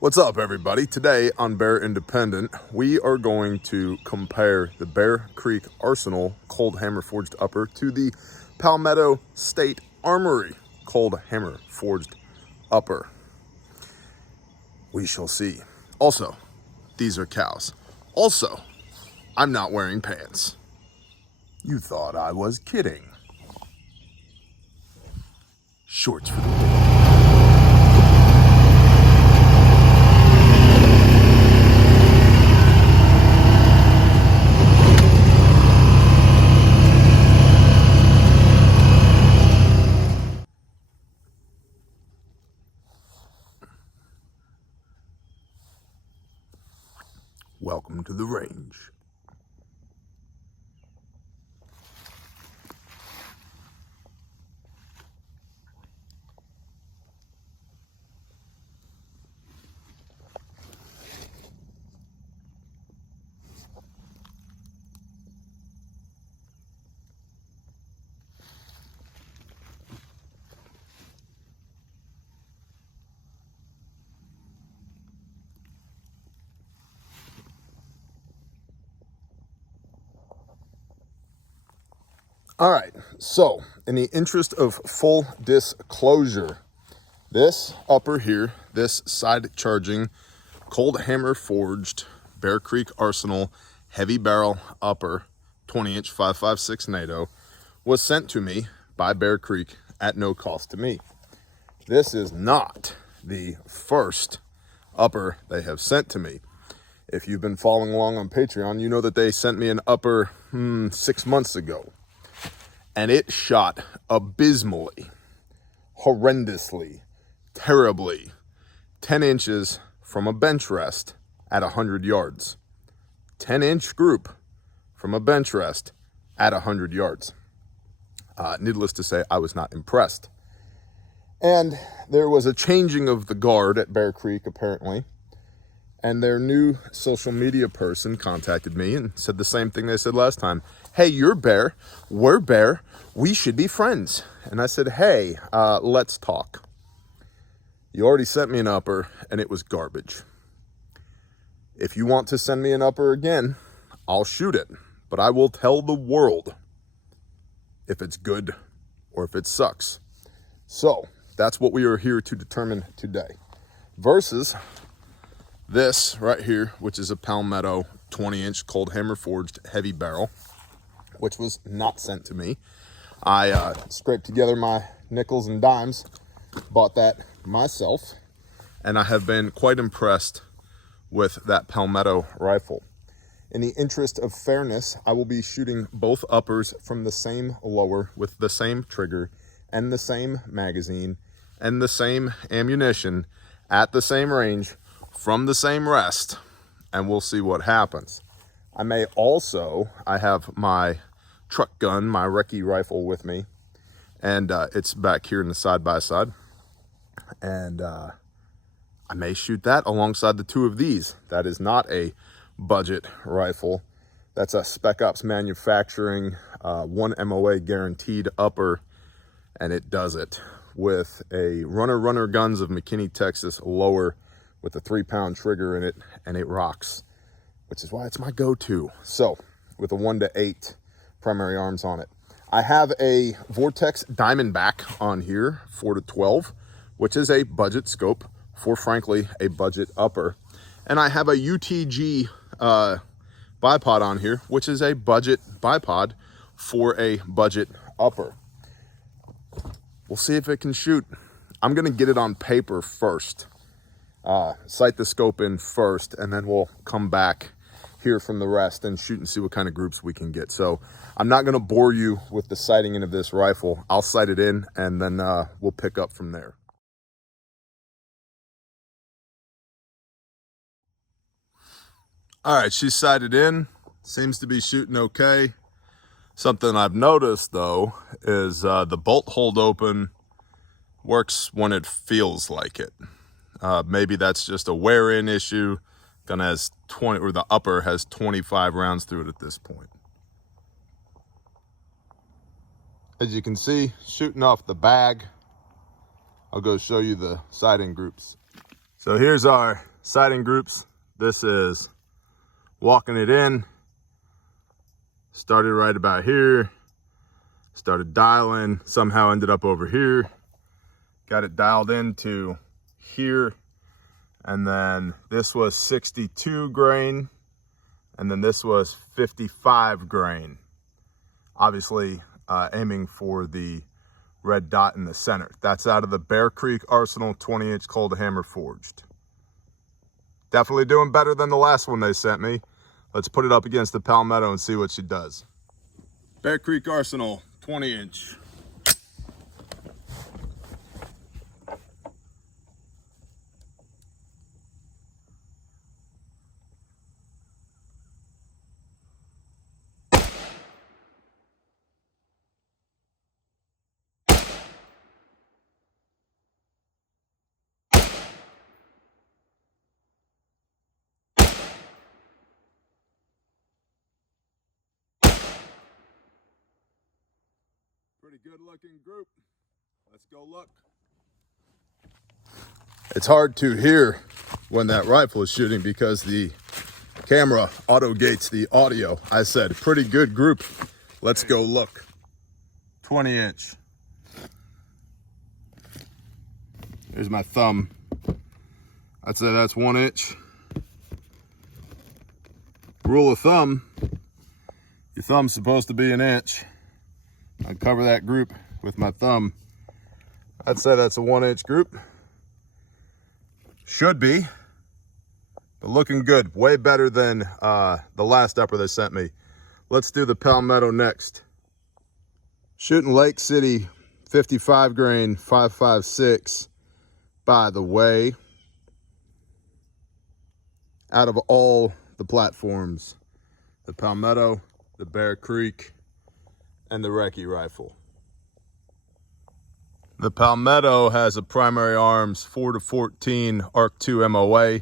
What's up, everybody? Today on Bear Independent, we are going to compare the Bear Creek Arsenal Cold Hammer Forged Upper to the Palmetto State Armory Cold Hammer Forged Upper. We shall see. Also, these are cows. Also, I'm not wearing pants. You thought I was kidding. Shorts for the day. Welcome to the range. All right, so in the interest of full disclosure, this upper here, this side charging Cold Hammer Forged Bear Creek Arsenal heavy barrel upper 20-inch 5.56 NATO was sent to me by Bear Creek at no cost to me. This is not the first upper they have sent to me. If you've been following along on Patreon, you know that they sent me an upper 6 months ago. And it shot abysmally, horrendously, terribly, 10 inches from a bench rest at 100 yards. 10-inch group from a bench rest at 100 yards. Needless to say, I was not impressed. And there was a changing of the guard at Bear Creek, apparently. And their new social media person contacted me and said the same thing they said last time. Hey, you're Bear, we're Bear, we should be friends. And I said, hey, let's talk. You already sent me an upper and it was garbage. If you want to send me an upper again, I'll shoot it. But I will tell the world if it's good or if it sucks. So that's what we are here to determine today. Versus this right here, which is a Palmetto 20-inch Cold Hammer Forged heavy barrel, which was not sent to me. I scraped together my nickels and dimes, bought that myself, and I have been quite impressed with that Palmetto rifle. In the interest of fairness, I will be shooting both uppers from the same lower with the same trigger and the same magazine and the same ammunition at the same range from the same rest, and we'll see what happens. I have my truck gun, my recce rifle with me, and it's back here in the side-by-side, and I may shoot that alongside the two of these. That is not a budget rifle. That's a Spec Ops Manufacturing 1 MOA guaranteed upper, and it does it with a runner guns of McKinney, Texas lower with a 3-pound trigger in it, and it rocks, which is why it's my go-to. So with a 1-8 primary arms on it. I have a Vortex Diamondback on here, 4-12, which is a budget scope for, frankly, a budget upper. And I have a UTG bipod on here, which is a budget bipod for a budget upper. We'll see if it can shoot. I'm gonna get it on paper first. Sight the scope in first, and then we'll come back here from the rest and shoot and see what kind of groups we can get. So I'm not going to bore you with the sighting in of this rifle. I'll sight it in, and then we'll pick up from there. All right, she's sighted in. Seems to be shooting okay. Something I've noticed, though, is the bolt hold open works when it feels like it. Maybe that's just a wear-in issue. Gun has 20, or the upper has 25 rounds through it at this point. As you can see, shooting off the bag. I'll go show you the sighting groups. So here's our sighting groups. This is walking it in. Started right about here. Started dialing, somehow ended up over here. Got it dialed into here. And then this was 62 grain. And then this was 55 grain. Obviously aiming for the red dot in the center. That's out of the Bear Creek Arsenal 20-inch cold hammer forged. Definitely doing better than the last one they sent me. Let's put it up against the Palmetto and see what she does. Bear Creek Arsenal 20-inch. Pretty good looking group. Let's go look. It's hard to hear when that rifle is shooting because the camera auto gates the audio. I said pretty good group. Let's go look. 20-inch. Here's my thumb. I'd say that's 1 inch. Rule of thumb, your thumb's supposed to be 1 inch. I cover that group with my thumb. I'd say that's a 1 inch group. Should be, but looking good. Way better than the last upper they sent me. Let's do the Palmetto next. Shooting Lake City 55 grain 5.56. By the way, out of all the platforms, the Palmetto, the Bear Creek, and the Recce rifle. The Palmetto has a primary arms 4-14 Arc 2 MOA.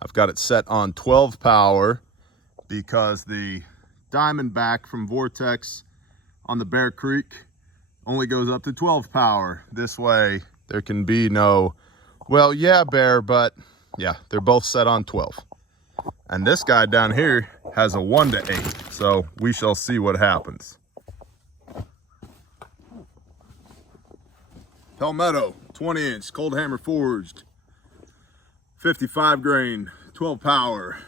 I've got it set on 12 power because the Diamondback from Vortex on the Bear Creek only goes up to 12 power. This way there can be no, well, yeah, bear, but yeah, they're both set on 12. And this guy down here has a 1-8, so we shall see what happens. Palmetto, 20-inch, cold hammer forged, 55 grain, 12 power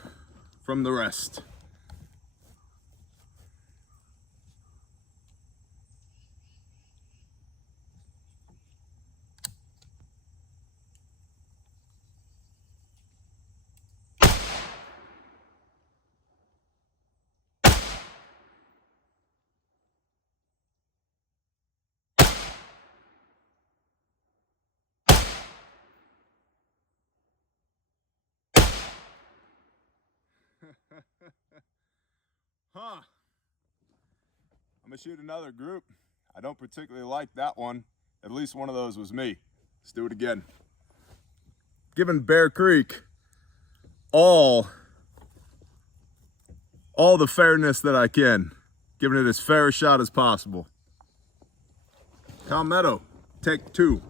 from the rest. Huh. I'm gonna shoot another group. I don't particularly like that one. At least one of those was me. Let's do it again. Giving Bear Creek all the fairness that I can. Giving it as fair a shot as possible. Palmetto, take 2.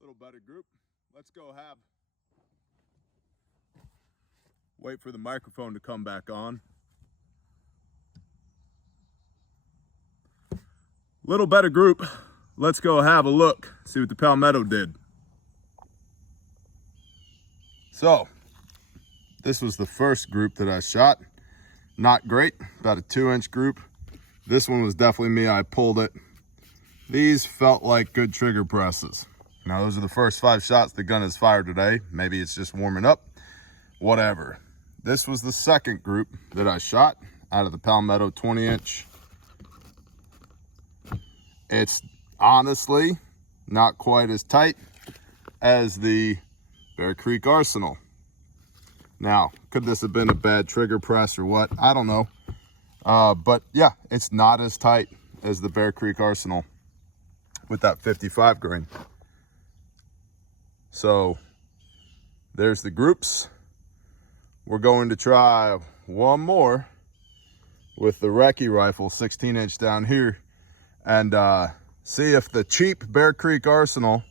Little better group. Let's go have. Wait for the microphone to come back on. Little better group. Let's go have a look. See what the Palmetto did. So, this was the first group that I shot. Not great, about a 2-inch group. This one was definitely me, I pulled it. These felt like good trigger presses. Now those are the first 5 shots the gun has fired today. Maybe it's just warming up, whatever. This was the second group that I shot out of the Palmetto 20-inch. It's honestly not quite as tight as the Bear Creek Arsenal. Now, could this have been a bad trigger press or what? I don't know. But yeah, it's not as tight as the Bear Creek Arsenal with that 55 grain. So there's the groups. We're going to try one more with the recce rifle, 16-inch down here, and see if the cheap Bear Creek Arsenal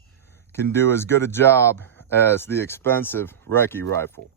can do as good a job as the expensive recce rifle.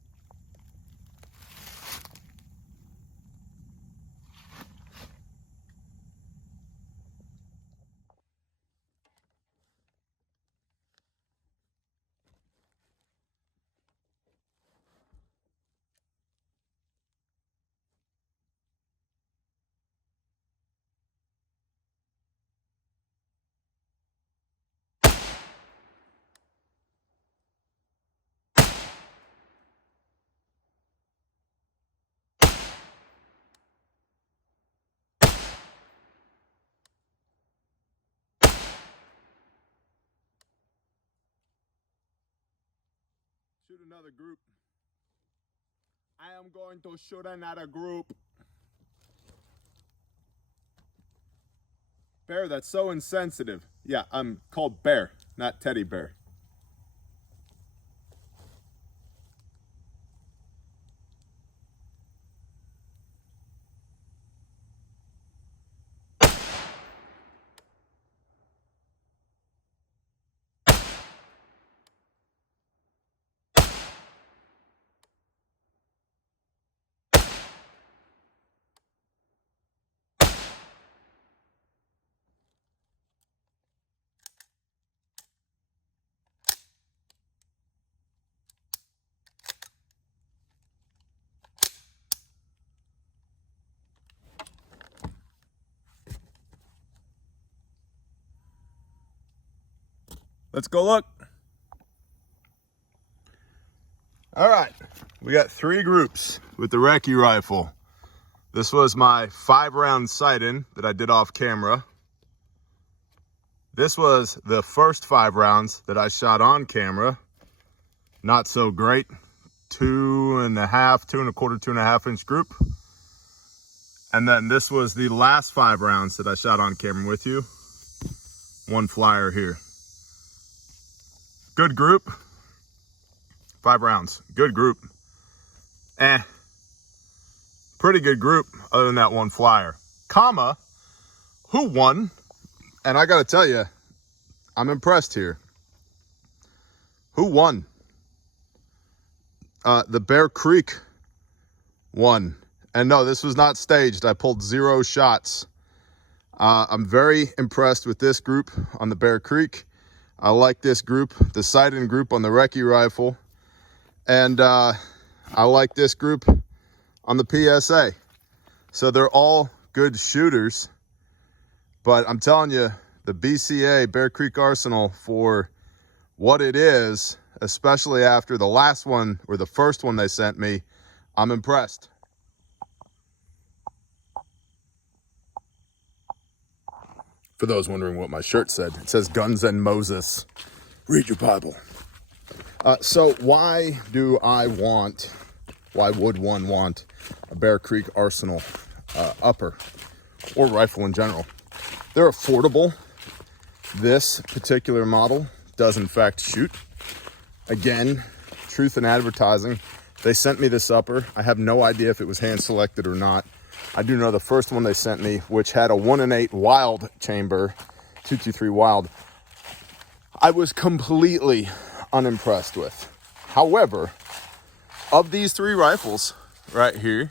Shoot another group. I am going to shoot another group. Bear, that's so insensitive. Yeah, I'm called Bear, not Teddy Bear. Let's go look. All right, we got 3 groups with the recce rifle. This was my 5-round sight-in that I did off camera. This was the first 5 rounds that I shot on camera. Not so great. 2.5, 2.25, 2.5 inch group. And then this was the last 5 rounds that I shot on camera with you. 1 flyer here. Good group. 5 rounds. Good group. Pretty good group other than that 1 flyer. Comma, who won? And I gotta tell you, I'm impressed here. Who won? The Bear Creek won. And no, this was not staged. I pulled 0 shots. I'm very impressed with this group on the Bear Creek. I like this group, the sight-in group on the recce rifle. And I like this group on the PSA. So they're all good shooters. But I'm telling you, the BCA, Bear Creek Arsenal, for what it is, especially after the last one, or the first one they sent me, I'm impressed. For those wondering what my shirt said, it says Guns and Moses. Read your Bible. So why would one want a Bear Creek Arsenal upper or rifle in general? They're affordable. This particular model does in fact shoot. Again, truth in advertising. They sent me this upper. I have no idea if it was hand selected or not. I do know the first one they sent me, which had a 1-in-8 wild chamber, 223 wild, I was completely unimpressed with. However, of these 3 rifles right here,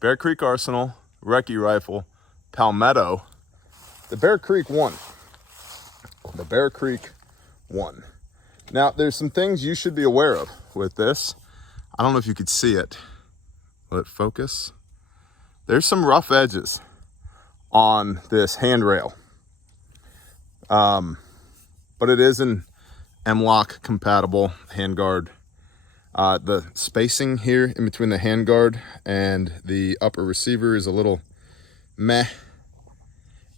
Bear Creek Arsenal, recce rifle, Palmetto, the Bear Creek won. The Bear Creek won. Now, there's some things you should be aware of with this. I don't know if you could see it. Will it focus? There's some rough edges on this handrail. But it is an M-lock compatible handguard. The spacing here in between the handguard and the upper receiver is a little meh.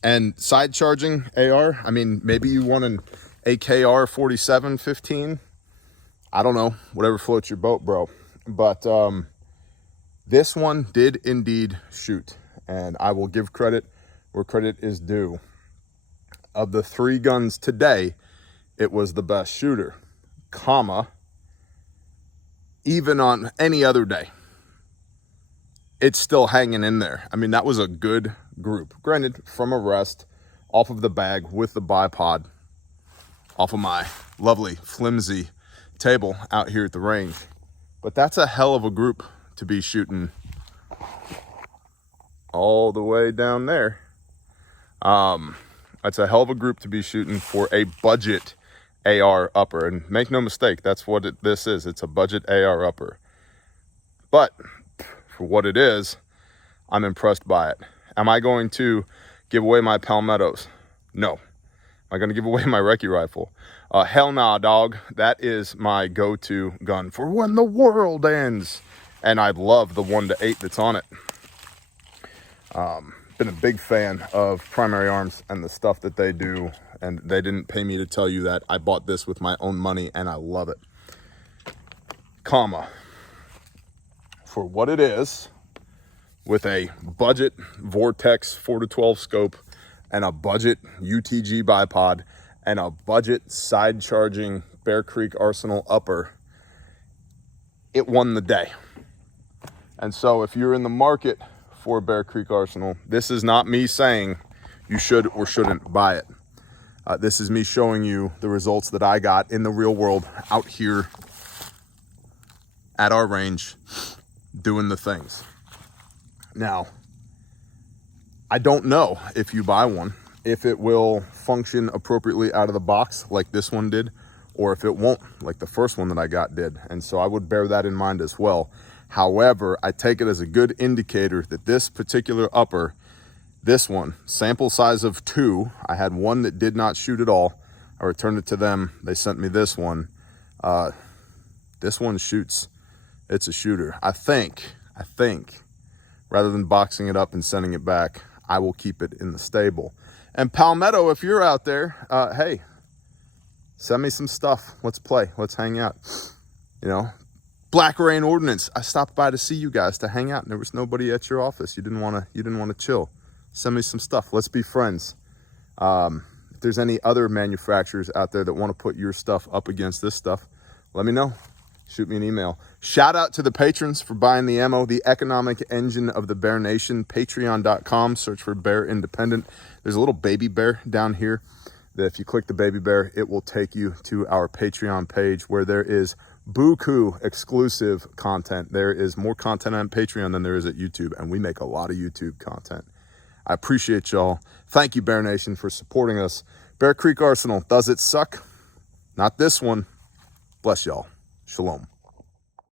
And side charging AR, I mean, maybe you want an AKR 47 15. I don't know, whatever floats your boat, bro. But this one did indeed shoot, and I will give credit where credit is due. Of the 3 guns today, it was the best shooter, comma, even on any other day, it's still hanging in there. I mean, that was a good group. Granted, from a rest, off of the bag with the bipod, off of my lovely flimsy table out here at the range. But that's a hell of a group to be shooting all the way down there. That's a hell of a group to be shooting for a budget AR upper. And make no mistake, that's what this is. It's a budget AR upper. But for what it is, I'm impressed by it. Am I going to give away my Palmettos? No. Am I going to give away my recce rifle? Hell nah, dog. That is my go-to gun for when the world ends. And I love the 1-8 that's on it. Been a big fan of Primary Arms and the stuff that they do. And they didn't pay me to tell you that. I bought this with my own money and I love it. Comma. For what it is, with a budget Vortex 4-12 scope and a budget UTG bipod and a budget side charging Bear Creek Arsenal upper, it won the day. And so if you're in the market for Bear Creek Arsenal, this is not me saying you should or shouldn't buy it. This is me showing you the results that I got in the real world out here at our range doing the things. Now, I don't know if you buy one, if it will function appropriately out of the box like this one did, or if it won't like the first one that I got did. And so I would bear that in mind as well. However, I take it as a good indicator that this particular upper, this one, sample size of 2, I had one that did not shoot at all. I returned it to them. They sent me this one. This one shoots. It's a shooter. I think, rather than boxing it up and sending it back, I will keep it in the stable. And Palmetto, if you're out there, hey, send me some stuff. Let's play. Let's hang out. You know, Black Rain Ordinance. I stopped by to see you guys to hang out, and there was nobody at your office. You didn't want to chill. Send me some stuff. Let's be friends. If there's any other manufacturers out there that want to put your stuff up against this stuff, let me know. Shoot me an email. Shout out to the patrons for buying the ammo, the economic engine of the Bear Nation, patreon.com. Search for Bear Independent. There's a little baby bear down here that if you click the baby bear, it will take you to our Patreon page where there is buku exclusive content. There is more content on Patreon than there is at YouTube, and we make a lot of YouTube content. I appreciate y'all. Thank you, Bear Nation, for supporting us. Bear Creek Arsenal, does it suck? Not this one. Bless y'all. Shalom.